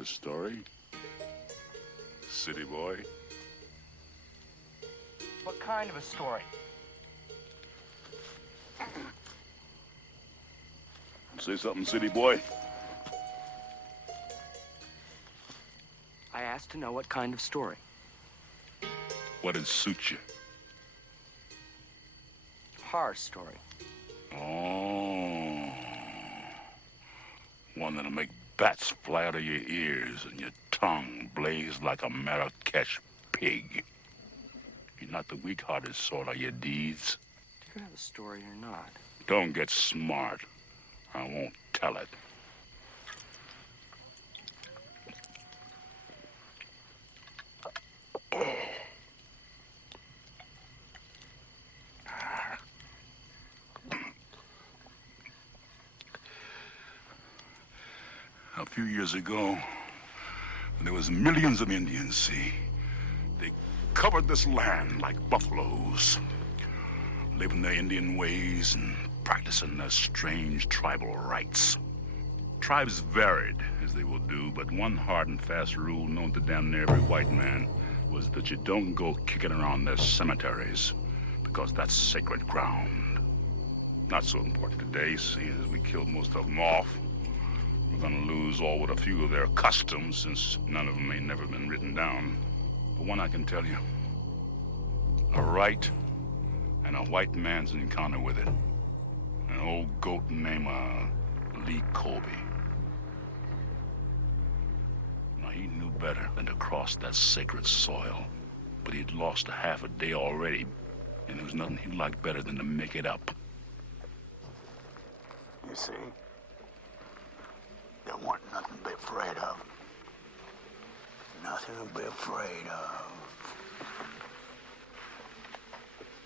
a story? City boy? What kind of a story? Say something, city boy. I asked to know what kind of story. What'd suit you? Horror story. Oh. One that'll make bats fly out of your ears and your tongue blaze like a Marrakesh pig. You're not the weak-hearted sort, are you, Deeds? Do you have a story or not? Don't get smart. I won't tell it. A few years ago, when there was millions of Indians, see, they covered this land like buffaloes, living their Indian ways and practicing their strange tribal rites. Tribes varied, as they will do, but one hard and fast rule known to damn near every white man was that you don't go kicking around their cemeteries, because that's sacred ground. Not so important today, seeing as we killed most of them off. We're gonna lose all but a few of their customs, since none of them ain't never been written down. But one I can tell you, a right and a white man's encounter with it. An old goat named Lee Colby. Now, he knew better than to cross that sacred soil, but he'd lost a half a day already, and there was nothing he liked better than to make it up. You see, there wasn't nothing to be afraid of. Nothing to be afraid of.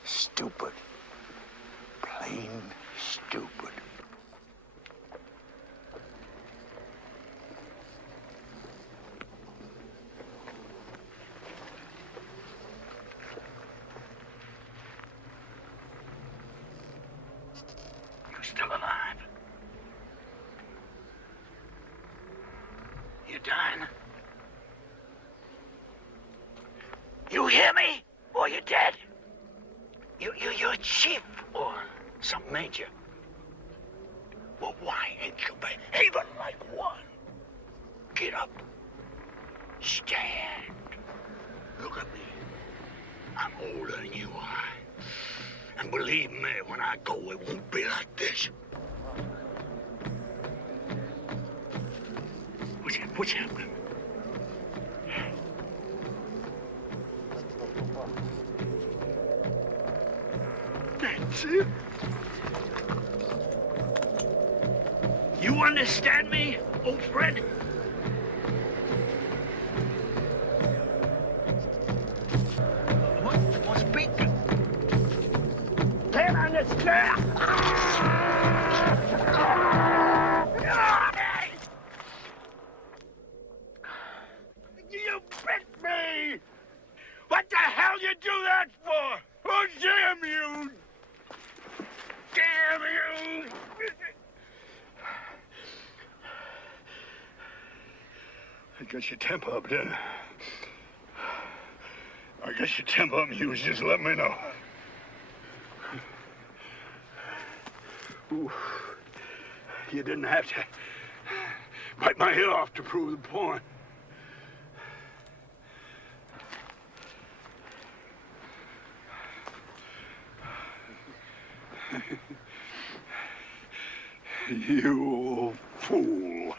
Stupid. Plain stupid. You still alive? You dying? You hear me? Or you dead? You're a chief or something major. Well, why ain't you behaving like one? Get up. Stand. Look at me. I'm older than you are. And believe me, when I go, it won't be like this. What's happening? That's it. You understand me, old friend? What? Speak? Can't understand. You bit me! What the hell you do that for? Oh, damn you! Damn you! I guess your temper up, didn't it? I guess your temper up, you was just letting me know. Ooh. You didn't have to bite my head off to prove the point. You fool.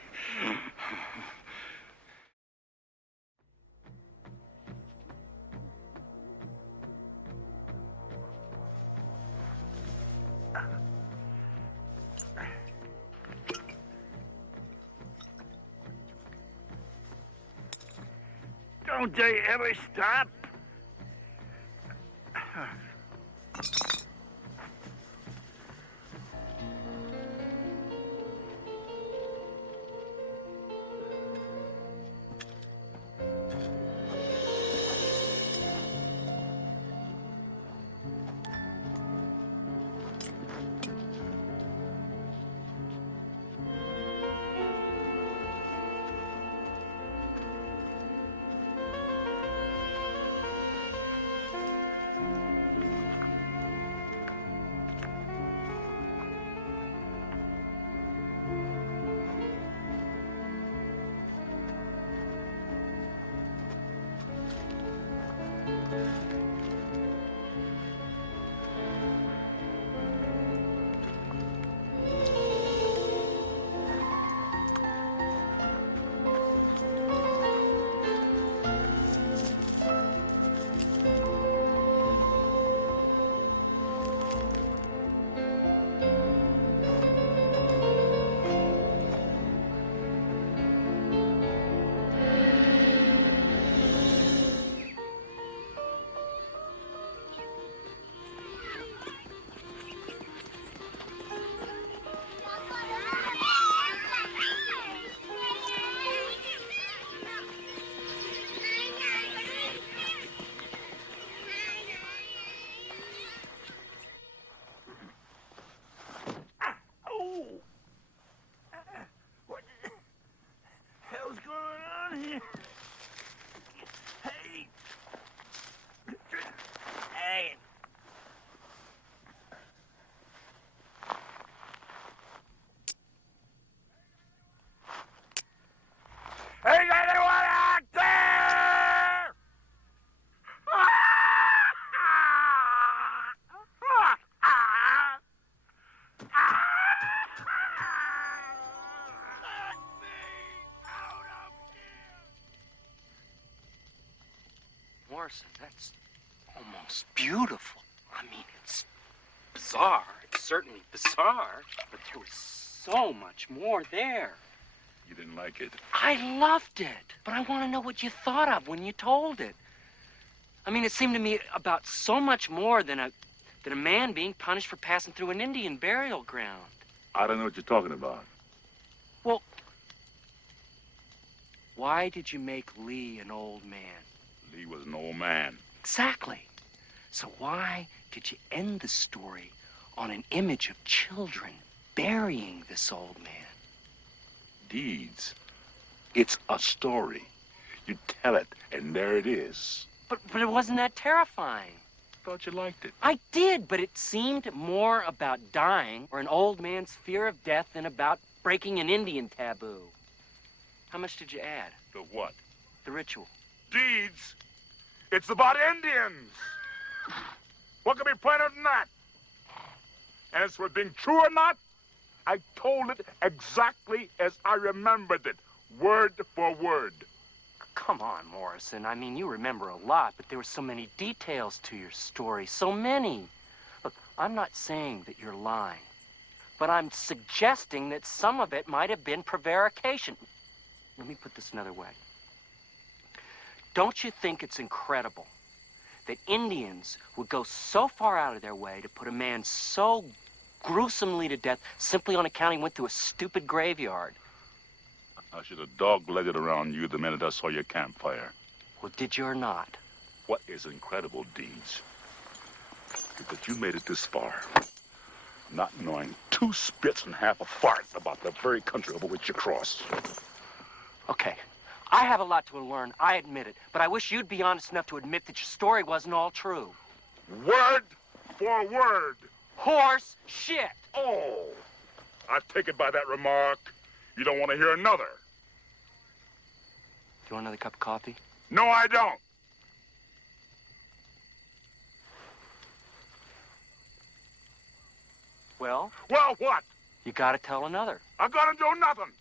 Don't they ever stop? Hey. Hey. Is anyone out there? Let me out of here! Morrison, that's almost beautiful. I mean, it's bizarre. It's certainly bizarre, but there was so much more there. You didn't like it. I loved it, but I want to know what you thought of when you told it. I mean, it seemed to me about so much more than a man being punished for passing through an Indian burial ground. I don't know what you're talking about. Well, why did you make Lee an old man? Lee was an old man. Exactly. So why did you end the story on an image of children burying this old man? Deeds. It's a story. You tell it, and there it is. But it wasn't that terrifying. Thought you liked it. I did, but it seemed more about dying or an old man's fear of death than about breaking an Indian taboo. How much did you add? The what? The ritual. Deeds. It's about Indians. What could be plainer than that? And as for being true or not, I told it exactly as I remembered it, word for word. Come on, Morrison. I mean, you remember a lot, but there were so many details to your story. So many. Look, I'm not saying that you're lying, but I'm suggesting that some of it might have been prevarication. Let me put this another way. Don't you think it's incredible that Indians would go so far out of their way to put a man so gruesomely to death simply on account he went to a stupid graveyard? I should have dog-legged around you the minute I saw your campfire. Well, did you or not? What is incredible, Deeds, is that you made it this far, not knowing two spits and half a fart about the very country over which you crossed. Okay, I have a lot to learn, I admit it, but I wish you'd be honest enough to admit that your story wasn't all true. Word for word. Horse shit! Oh, I take it by that remark, you don't want to hear another. Do you want another cup of coffee? No, I don't. Well, Well, what? you gotta tell another. I gotta do nothing.